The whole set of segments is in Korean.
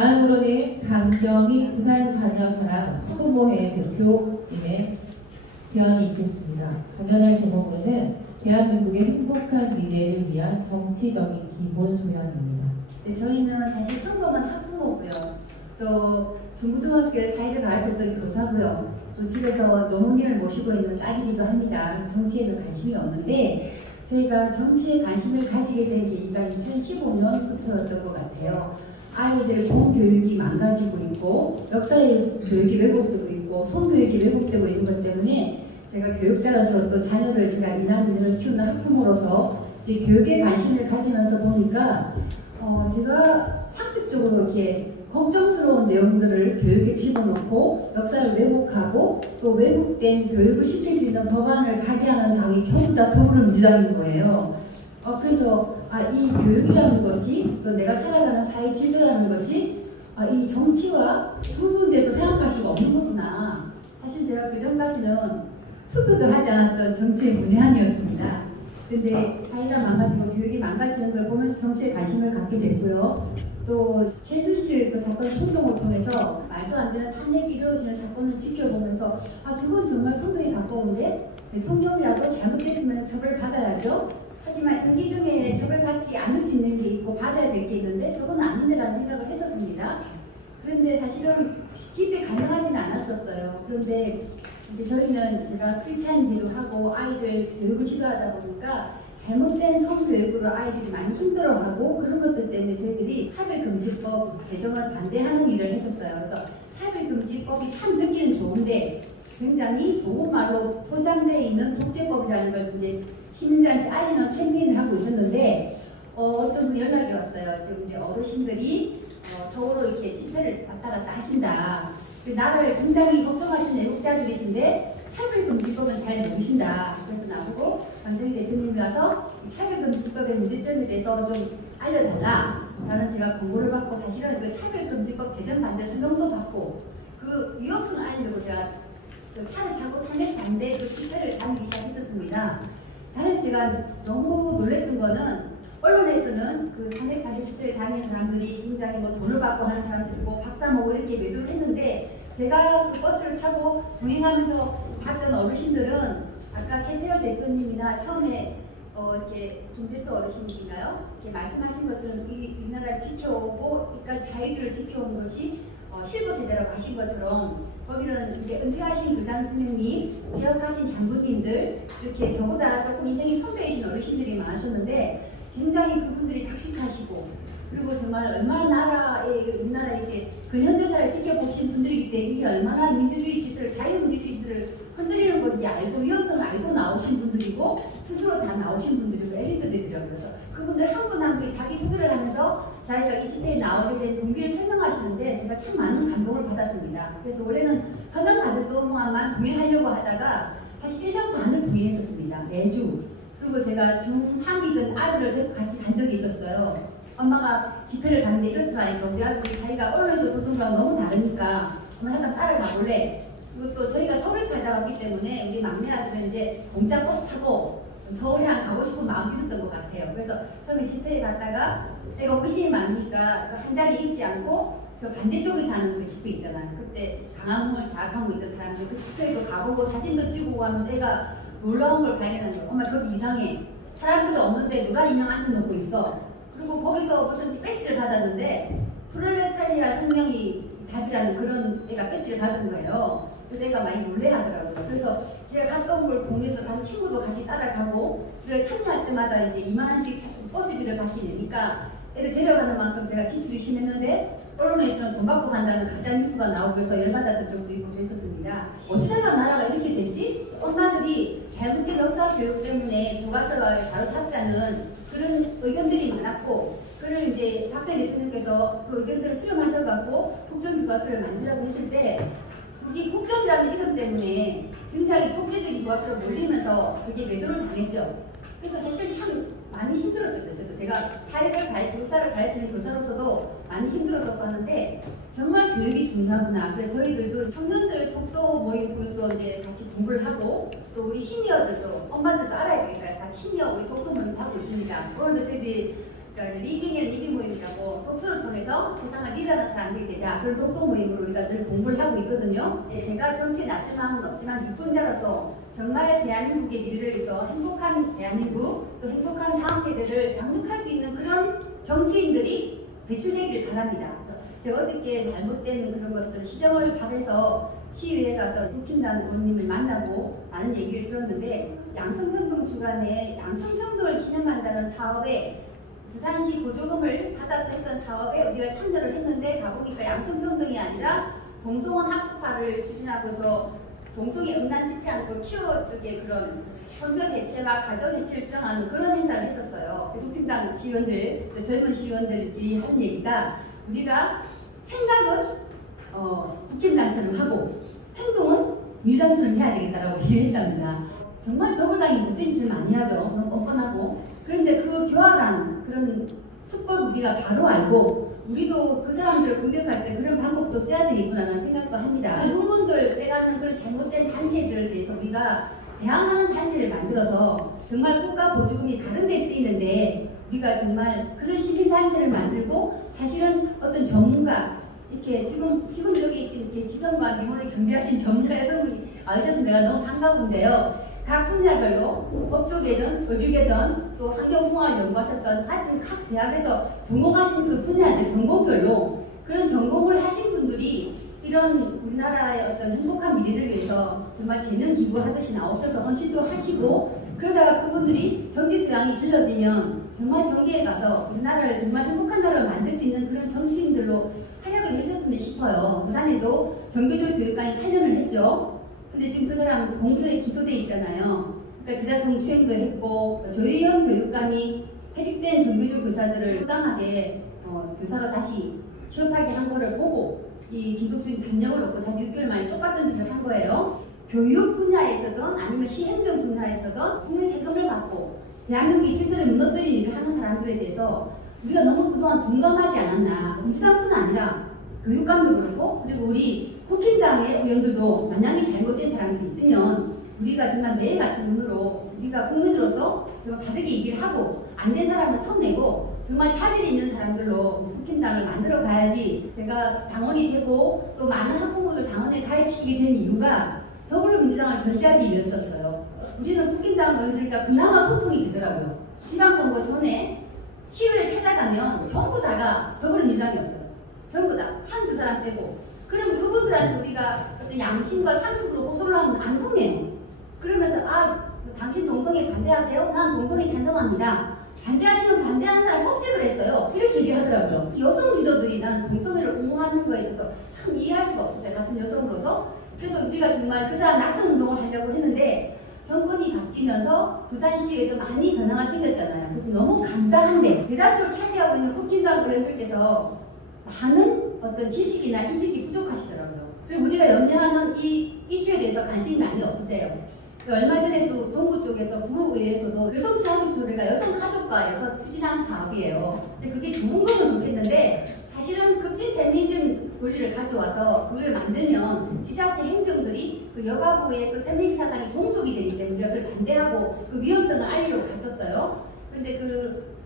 다음으로는 강경희 부산자녀사랑 학부모회 대표님의 제언이 있겠습니다. 강연할 제목으로는 대한민국의 행복한 미래를 위한 정치적인 기본 소양입니다. 네, 저희는 사실 평범한 학부모고요. 또 중고등학교에 사회를 가르쳤던 교사고요. 또 집에서 노모님을 모시고 있는 딸이기도 합니다. 정치에도 관심이 없는데 저희가 정치에 관심을 가지게 된 계기가 2015년부터였던 것 같아요. 아이들 공교육이 망가지고 있고 역사의 교육이 왜곡되고 있고 성교육이 왜곡되고 있는 것 때문에 제가 교육자로서 또 자녀를 제가 이남이들을 키우는 학부모로서 이제 교육에 관심을 가지면서 보니까 제가 상식적으로 이렇게 걱정스러운 내용들을 교육에 집어넣고 역사를 왜곡하고 또 왜곡된 교육을 시킬 수 있는 법안을 발의하는 당이 전부 다 더불어민주당인 거예요. 그래서 이 교육이라는 것이 또 내가 살아가는 사회 질서라는 것이 이 정치와 구분돼서 생각할 수가 없는 거구나. 사실 제가 그 전까지는 투표도 하지 않았던 정치의 문외한이었습니다. 근데 사회가 망가지고 교육이 망가지는 걸 보면서 정치에 관심을 갖게 됐고요. 또 최순실 그 사건 소동을 통해서 말도 안 되는 탄핵이 이루어지는 사건을 지켜보면서 저건 정말 선거에 가까운데 대통령이라도 잘못됐으면 처벌받아야죠. 하지만 임기 중에 처벌받지 않을 수 있는 게 있고 받아야 될 게 있는데 저건 아닌데라는 생각을 했었습니다. 그런데 사실은 깊이 감명하지는 않았었어요. 그런데 이제 저희는 제가 크리스찬이기도 하고 아이들 교육을 지도하다 보니까 잘못된 성교육으로 아이들이 많이 힘들어하고 그런 것들 때문에 저희들이 차별금지법 제정을 반대하는 일을 했었어요. 그래서 차별금지법이 참 듣기는 좋은데 굉장히 좋은 말로 포장되어 있는 독재법이라는 걸 이제 시민들한테 알리는 캠페인을 하고 있었는데 어떤 분 연락이 왔어요. 지금 이제 어르신들이 서울로 이렇게 집회를 왔다 갔다 하신다. 나를 굉장히 걱정하시는 애국자들이신데 차별금지법은 잘 모르신다. 그래서 나보고 강정희 대표님이 와서 차별금지법의 문제점에 대해서 좀 알려달라. 라는 제가 공고를 받고 사실은 그 차별금지법 제정 반대 설명도 받고 그 위험성을 알리려고 제가 그 차를 타고 탄핵 반대 그 집회를 다니기 시작했었습니다. 다른 제가 너무 놀랬던 거는 언론에서는 그 탄핵 반대 집회를 다니는 사람들이 굉장히 뭐 돈을 받고 하는 사람들이고 박사 먹고 이렇게 매도를 했는데 제가 그 버스를 타고 동행하면서 봤던 어르신들은 아까 최태열 대표님이나 처음에 이렇게 김대수 어르신인가요? 이렇게 말씀하신 것처럼 이 나라를 지켜오고 그러니까 자유주의를 지켜온 것이 실버 세대라고 하신 것처럼 거기는 이제 은퇴하신 교장 선생님, 개혁하신 장군님들 이렇게 저보다 조금 인생이 선배이신 어르신들이 많으셨는데 굉장히 그분들이 박식하시고 그리고 정말 얼마나 우리나라의 이렇게 근현대사를 지켜보신 분들이기 때문에 이게 얼마나 민주주의 시설을 자유민주주의 시설을 흔들리는 건지 알고 위험성을 알고 나오신 분들이고 스스로 다 나오신 분들이고 엘리트들이더라고요. 그분들 한 분 한 분이 자기 소개를 하면서 자기가 이 집회에 나오게 된 동기를 설명하시는데 제가 참 많은 감동을 받았습니다. 그래서 원래는 서명 받을 동안만 동행하려고 하다가 사실 1년 반을 동행했었습니다. 매주. 그리고 제가 중3이던 아들을 데리고 같이 간 적이 있었어요. 엄마가 집회를 갔는데 이렇더라니까 우리 아들이 자기가 언론에서 보던 거랑 너무 다르니까 엄마 잠깐 따라가 볼래? 그리고 또 저희가 서울에 살다 왔기 때문에 우리 막내 아들은 이제 공짜 버스 타고 서울에 가고 싶은 마음이 있었던 것 같아요. 그래서 처음에 집회에 갔다가 애가 호기심이 많으니까 그 한 자리 있지 않고 저 반대쪽에 사는 그 집회 있잖아요. 그때 강화문을 장악하고 있던 사람들 그 집회에도 가보고 사진도 찍고 하면서 애가 놀라운 걸 발견한 거예요. 엄마 저기 이상해. 사람들이 없는데 누가 인형 앉혀놓고 있어. 그리고 거기서 무슨 배지를 받았는데 프롤레타리아 혁명이 답이라는 그런 애가 배지를 받은 거예요. 그래서 애가 많이 놀래하더라고요. 그래서 걔가 갔던 걸 보면서 다른 친구도 같이 따라가고 우리가 참여할 때마다 이제 2만 원씩 버스비를 같이 내니까 애를 데려가는 만큼 제가 지출이 심했는데 언론에서는 돈 받고 간다는 가짜 뉴스가 나오고 그래서 열받았던 적도 있고 그랬었습니다. 어찌다가 나라가 이렇게 됐지? 엄마들이 잘못된 역사 교육 때문에 교과서를 바로 잡자는 그런 의견들이 많았고 그를 이제 박근혜 대통령께서 그 의견들을 수렴하셔갖고 국정교과서를 만들라고 했을 때 우리 국정이라는 이름 때문에 굉장히 독재적인 교과서를 몰리면서 그게 매도를 당했죠. 그래서 사실 참 많이 힘들었어요. 저도 제가 사회를 가르치고 역사를 가르치는 교사로서도 많이 힘들었었고 하는데 정말 교육이 중요하구나. 그래서 저희들도 청년들 독서 모임 통해서 이제 같이 공부를 하고 또 우리 시니어들도 엄마들도 알아야 되니까 다 시니어 우리 독서 모임 하고 있습니다. 오늘도 저희들이 그러니까 리딩 모임이라고 독서를 통해서 세상을 리드하는 사람들이 되자 그런 독서 모임으로 우리가 늘 공부를 하고 있거든요. 제가 정치에 낯선 마음은 없지만 유권자로서 정말 대한민국의 미래를 위해서 행복한 대한민국 또 행복한 다음 세대를 당국할 수 있는 그런 정치인들이 배출되기를 바랍니다. 제가 어저께 잘못된 그런 것들을 시정을 바래서 시의회에 가서 국힘당 의원님을 만나고 많은 얘기를 들었는데 양성평등 주간에 양성평등을 기념한다는 사업에 부산시 보조금을 받아서 했던 사업에 우리가 참여를 했는데 가보니까 양성평등이 아니라 동성원 합법화를 추진하고 저 동성애 음란 집회하는 그 키워 쪽에 그런 선거 대체와 가정 대체를 주장하는 그런 행사를 했었어요. 국힘당 시의원들, 젊은 시의원들이 하는 얘기가 우리가 생각은 국힘당처럼 하고 행동은 민주당처럼 해야 되겠다라고 얘기를 했답니다. 정말 더불당이 못된 짓을 많이 하죠. 뻔뻔하고. 그런데 그 교활한 그런 수법을 우리가 바로 알고 우리도 그 사람들을 공격할 때 그런 방법도 써야 되겠구나라는 생각도 합니다. 후원들 빼가는 그런 잘못된 단체들에 대해서 우리가 대항하는 단체를 만들어서 정말 국가 보조금이 다른 데 쓰이는데 우리가 정말 그런 시민단체를 만들고 사실은 어떤 전문가 이렇게 지금 여기 이렇게 지성과 미모를 겸비하신 전문가 여러분이 알려줘서 내가 너무 반가운데요. 각 분야별로 법조계든 의료계든 또 환경공학을 연구하셨던 하여튼 각 대학에서 전공하신 그 분야들 전공별로 그런 전공을 하신 분들이 이런 우리나라의 어떤 행복한 미래를 위해서 정말 재능 기부하듯이 나오셔서 헌신도 하시고 그러다가 그분들이 정치 수양이 길러지면 정말 정계에 가서 우리나라를 정말 행복한 나라를 만들 수 있는 그런 정치인들로 활약을 해주셨으면 싶어요. 부산에도 정교조 교육관이 8년을 했죠. 근데 지금 그 사람 공소에 기소돼 있잖아요. 그러니까 제자 성추행도 했고 조혜연 교육감이 해직된 정교조 교사들을 부당하게 교사로 다시 취업하게 한 거를 보고 이 김석준이 단념을 얻고 자기 6개월 만에 똑같은 짓을 한 거예요. 교육 분야에서든 아니면 시행정 분야에서든 국민 세금을 받고 대한민국의 질서를 무너뜨리는 일을 하는 사람들에 대해서 우리가 너무 그동안 둔감하지 않았나. 민주당뿐 아니라 교육감도 그렇고 그리고 우리 국힘당의 의원들도 만약에 잘못된 사람들이 있으면 우리가 정말 매 같은 눈으로 우리가 국민으로서 정말 바르게 얘기를 하고 안 된 사람은 쳐내고 정말 차질 있는 사람들로 국힘당을 만들어 가야지. 제가 당원이 되고 또 많은 학부모들 당원에 가입시키게 된 이유가 더불어민주당을 견제하기 위해서였어요. 우리는 국힘당 의원들과 그나마 소통이 되더라고요. 지방선거 전에 시의회를 찾아가면 전부 다가 더불어민주당이었어요. 전부 다 한두 사람 빼고. 그럼 그분들한테 우리가 어떤 양심과 상식으로 호소를 하면 안 통해요. 그러면서 당신 동성애 반대하세요? 난 동성애 찬성합니다. 반대하시면 반대하는 사람 섭직을 했어요. 이렇게 얘기하더라고요. 여성 리더들이 난 동성애를 옹호하는 거에 대해서 참 이해할 수가 없었어요. 같은 여성으로서. 그래서 우리가 정말 그 사람 낙선운동을 하려고 했는데 정권이 바뀌면서 부산시에도 많이 변화가 생겼잖아요. 그래서 너무 감사한데 대다수를 차지하고 있는 국힘당 의원들께서 많은 어떤 지식이나 인식이 부족하시더라고요. 그리고 우리가 염려하는 이 이슈에 대해서 관심이 많이 없으세요. 얼마 전에도 동구 쪽에서 구의회에서도 여성자격조례가 여성가족과에서 추진한 사업이에요. 근데 그게 좋은 거는 좋겠는데 사실은 급진 페미니즘 논리를 가져와서 그걸 만들면 지자체 행정들이 그 여가부의 그 페미니즘 사상이 종속이 되기 때문에 그걸 반대하고 그 위험성을 알리려고 갔었어요. 근데 그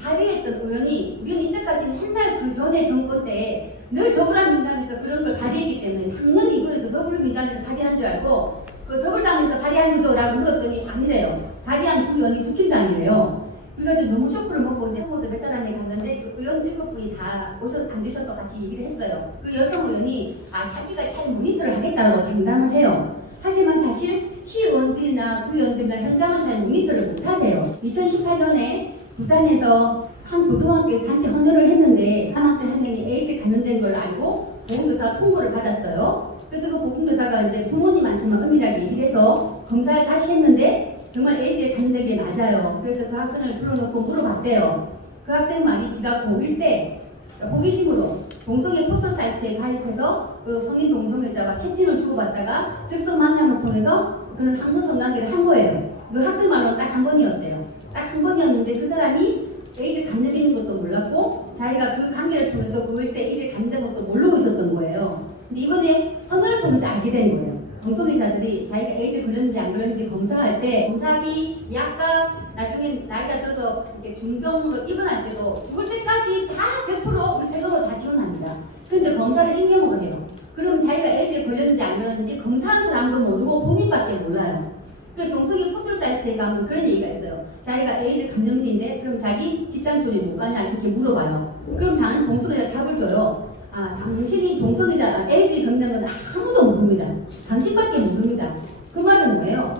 발의했던 의원이 우리는 이때까지 옛날 그 전에 정권 때 늘 더불어민주당에서 그런 걸 발의했기 때문에 당연히 이번에도 더불어민주당에서 발의한 줄 알고 그 더불어당에서 발의한 거죠라고 물었더니 아니래요. 발의한 그 의원이 국힘당이래요. 그래가지고 너무 쇼크를 먹고 이제 후보들 몇 사람이 갔는데 그 의원 7분이 다 앉으셔서 같이 얘기를 했어요. 그 여성 의원이 자기가 잘 모니터를 하겠다고 장담을 해요. 하지만 사실 시의원들이나 부의원들이나 현장을 잘 모니터를 못하세요. 2018년에 부산에서 한 고등학교에 단체 헌혈을 했는데 남학생 한 명이 에이즈 감염된 걸 알고 보건교사가 통보를 받았어요. 그래서 그 보건교사가 이제 부모님한테만 은밀하게 얘기를 해서 검사를 다시 했는데 정말 에이즈에 감염된 게 맞아요. 그래서 그 학생을 불러놓고 물어봤대요. 그 학생 말이 지가 고1 때 호기심으로 동성애 포털 사이트에 가입해서 그 성인 동성애자와 채팅을 주고받다가 즉석 만남을 통해서 그런 학문성 관계를 한 거예요. 그 학생 말로는 딱 한 번이었대요. 딱 한 번이었는데 그 사람이 에이즈 감염되는 것도 몰랐고 자기가 그 관계를 통해서 고1 때 에이즈 감염된 것도 모르고 있었던 거예요. 근데 이번에 헌혈을 통해서 알게 된 거예요. 동성애자들이 자기가 에이즈 걸렸는지 안 걸렸는지 검사할 때 검사비, 약값, 나중에 나이가 들어서 이렇게 중병으로 입원할 때도 죽을 때까지 다 100% 불세금으로 다 지원합니다. 그런데 검사를 익명으로 해요. 그럼 자기가 에이즈에 걸렸는지 안 걸렸는지 검사한 사람도 모르고 본인밖에 몰라요. 그래서 동성애 포털 사이트에 가면 그런 얘기가 있어요. 자기가 에이즈 감염인데 그럼 자기 직장 조례 못 가냐 이렇게 물어봐요. 그럼 나는 동성애자 답을 줘요. 아, 당신이 동성애자 에이즈 감염된 건 아무도 모릅니다. 당신밖에 모릅니다. 그 말은 뭐예요?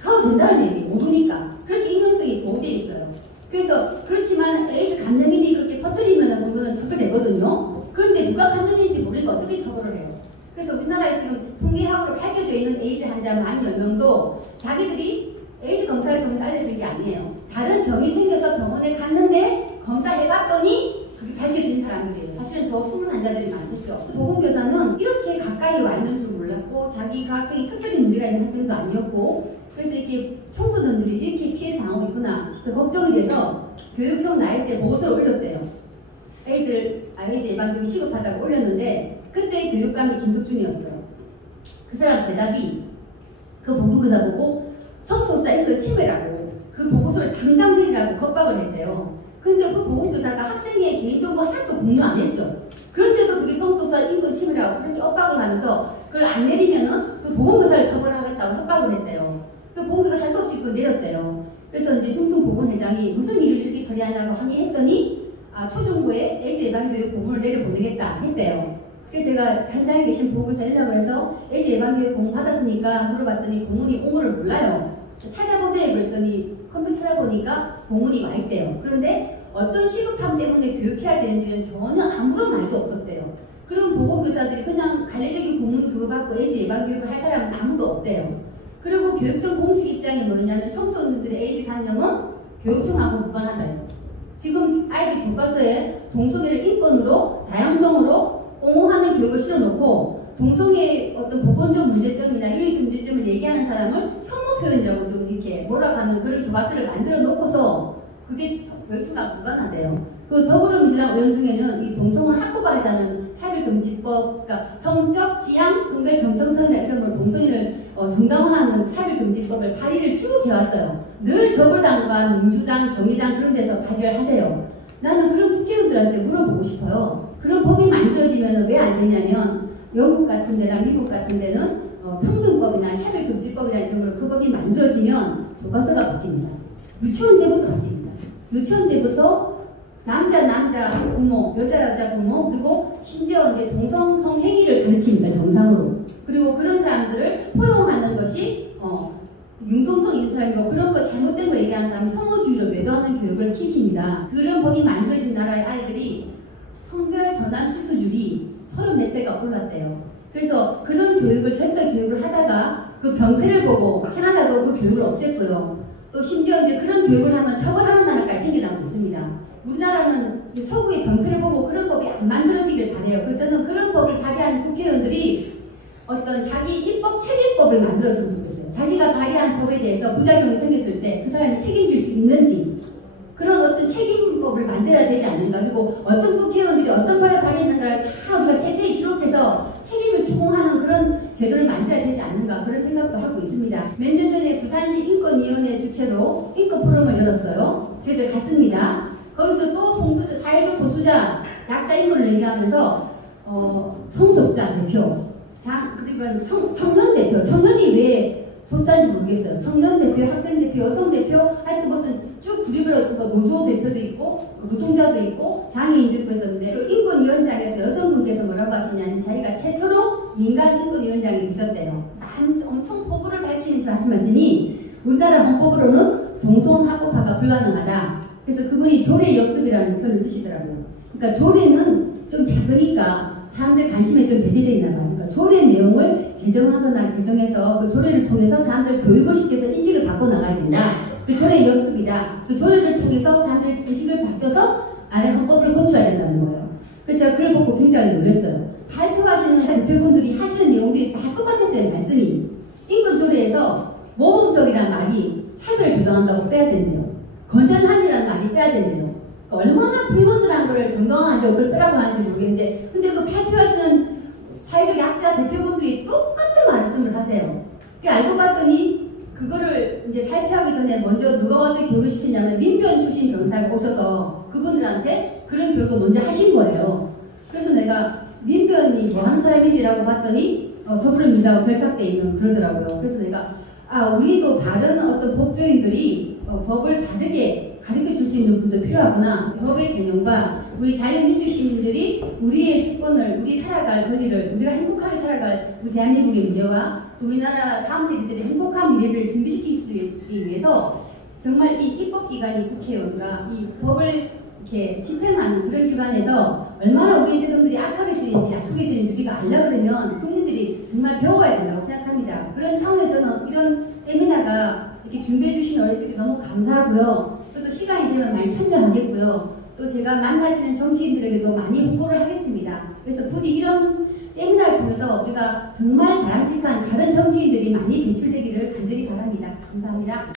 가도 된다는 얘기 모르니까. 그렇게 익명성이 보호되어 있어요. 그래서 그렇지만 에이즈 감염인이 그렇게 퍼뜨리면 그거는 처벌되거든요. 그런데 누가 감염인지 모르니까 어떻게 처벌을 해요? 그래서 우리나라에 지금 통계학으로 밝혀져 있는 에이즈 환자 10,000명도 자기들이 에이즈 검사를 통해서 알려진 게 아니에요. 다른 병이 생겨서 병원에 갔는데 검사해봤더니 그게 밝혀진 사람들이에요. 사실은 더 숨은 환자들이 많겠죠. 보건교사는 이렇게 가까이 와 있는 줄 몰랐고 자기가 학생이 특별히 문제가 있는 학생도 아니었고 그래서 이렇게 청소년들이 이렇게 피해를 당하고 있구나 걱정이 돼서 교육청 나이스에 보고서를 올렸대요. 에이즈 예방교육 시급하다고 올렸는데 그때 교육감이 김석준이었어요. 그 사람 대답이 그 보건교사 보고 성소수자 인권 침해라고 그 보고서를 당장 내리라고 겁박을 했대요. 근데 그 보건교사가 학생의 개인정보 하나도 공유 안 했죠. 그런데도 그게 성소수자 인권 침해라고 그렇게 엇박을 하면서 그걸 안 내리면은 그 보건교사를 처벌하겠다고 협박을 했대요. 그 보건교사 할 수 없이 그걸 내렸대요. 그래서 이제 중등보건회장이 무슨 일을 이렇게 처리하냐고 항의했더니 초중고에 에이즈 예방교육 공문을 내려보내겠다 했대요. 그래서 제가 현장에 계신 보건교사 연락을 해서 에이즈 예방교육 공문 받았으니까 물어봤더니 공문이 온 거를 몰라요. 찾아보세요 그랬더니 컴퓨터 찾아보니까 공문이 와 있대요. 그런데 어떤 시급함 때문에 교육해야 되는지는 전혀 아무런 말도 없었대요. 그런 보건교사들이 그냥 관례적인 공문 그거 받고 에이즈 예방교육을 할 사람은 아무도 없대요. 그리고 교육청 공식 입장이 뭐냐면 청소년들의 에이즈 감염은 교육청하고 무관하다요. 지금 아이들 교과서에 동성애를 인권으로 다양성으로 옹호하는 교육을 실어놓고 동성애 어떤 보건적 문제점이나 윤리적 문제점을 얘기하는 사람을 혐오 표현이라고 지금 이렇게 몰아가는 그런 교과서를 만들어 놓고서 그게 교육청과 무관하대요. 그 더불어민주당 의원총회는 이 동성을 합법화하자는 차별금지법, 그러니까 성적, 지향, 성별, 정체성이나 이름으로 동성애를 정당화하는 차별금지법을 발의를 쭉 해왔어요. 늘 더불당과 민주당, 정의당 그런 데서 발의를 하세요. 나는 그런 국회의원들한테 물어보고 싶어요. 그런 법이 만들어지면 왜 안 되냐면 영국 같은 데나 미국 같은 데는 평등법이나 차별금지법이나 이런 걸 그 법이 만들어지면 교과서가 바뀝니다. 유치원 때부터 바뀝니다. 유치원 때부터 남자 부모, 여자 부모, 그리고 심지어 이제 동성 성행위를 가르칩니다. 정상으로. 그리고 그런 사람들을 포용하는 것이 융통성 있는 사람이고 그런 거 잘못된 거 얘기하는 사람은 혐오주의로 매도하는 교육을 시킵니다. 그런 법이 만들어진 나라의 아이들이 성별 전환 수술률이 34배가 올랐대요. 그래서 그런 교육을 전달 교육을 하다가 그 병폐를 보고 캐나다도 그 교육을 없앴고요. 또 심지어 이제 그런 교육을 하면 처벌하는 나라까지 생겨나고 있습니다. 우리나라는 서구의 병폐를 보고 그런 법이 안 만들어지길 바래요. 그래서 저는 그런 법을 발의하는 국회의원들이 어떤 자기 입법 책임법을 만들었으면 좋겠어요. 자기가 발의한 법에 대해서 부작용이 생겼을 때 그 사람이 책임질 수 있는지 그런 어떤 책임법을 만들어야 되지 않는가. 그리고 어떤 국회의원들이 어떤 법을 발의했는가를 다 우리가 세세히 기록해서 책임을 추궁하는 그런 제도를 만들어야 되지 않는가 그런 생각도 하고 있습니다. 몇 년 전에 부산시 인권위원회 주최로 인권포럼을 열었어요. 저희들 갔습니다. 거기서 또 사회적 소수자, 약자 인권을 얘기하면서 성소수자 대표, 그리고 청년 대표, 청년이 왜 소수자인지 모르겠어요. 청년 대표, 학생 대표, 여성 대표, 하여튼 무슨 쭉 구립을 노조 대표도 있고 노동자도 있고 장애인도 있고 했었는데 그 인권위원장에 여성분께서 뭐라고 하시냐면 자기가 최초로 민간 인권위원장이 되셨대요. 엄청 포부를 밝히면서 하신 말씀이 우리나라 헌법으로는 동성 합법화가 불가능하다. 그래서 그분이 조례 역습이라는 표현을 쓰시더라고요. 그러니까 조례는 좀 작으니까 사람들 관심에 좀 배제되어 있나 봐요. 그러니까 조례 내용을 제정하거나 개정해서 그 조례를 통해서 사람들 교육을 시켜서 인식을 바꿔나가야 된다. 그 조례 역습이다. 그 조례를 통해서 사람들 인식을 바뀌어서 안에 헌법을 고쳐야 된다는 거예요. 그래서 제가 그걸 보고 굉장히 놀랐어요. 발표하시는 대표분들이 하시는 내용들이 다 똑같았어요. 말씀이. 인권조례에서 모범적이라는 말이 차별 조장한다고 빼야 된대요. 건전한이라는 말이 빼야 된대요. 얼마나 불건전한 걸 정당화하려고 그걸 빼라고 하는지 모르겠는데 근데 그 발표하시는 사회적 약자 대표분들이 똑같은 말씀을 하세요. 알고 봤더니 그거를 이제 발표하기 전에 먼저 누가 와서 교육을 시켰냐면 민변 출신 변호사가 오셔서 그분들한테 그런 교육을 먼저 하신 거예요. 그래서 내가 민변이 뭐 하는 사람인지라고 봤더니 더불어민주당하고 결탁돼 있는 그러더라고요. 그래서 내가 우리도 다른 어떤 법조인들이 법을 다르게 가르쳐 줄 수 있는 분도 필요하구나. 법의 개념과 우리 자유민주 시민들이 우리의 주권을, 우리 살아갈 권리를, 우리가 행복하게 살아갈 우리 대한민국의 미래와 또 우리나라 다음 세대들의 행복한 미래를 준비시킬 수 있기 위해서 정말 이 입법기관이 국회의원과 이 법을 이렇게 집행하는 그런 기관에서 얼마나 우리 세금들이 악하게 쓰이는지 약하게 쓰이는지 우리가 알려고 그러면 국민들이 정말 배워야 된다고 생각합니다. 그런 차원에서 저는 이런 세미나가 이렇게 준비해 주신 어린이들께 너무 감사하고요. 또 시간이 되면 많이 참여하겠고요. 또 제가 만나시는 정치인들에게도 많이 홍보를 하겠습니다. 그래서 부디 이런 세미나를 통해서 우리가 정말 바람직한 다른 정치인들이 많이 배출되기를 간절히 바랍니다. 감사합니다.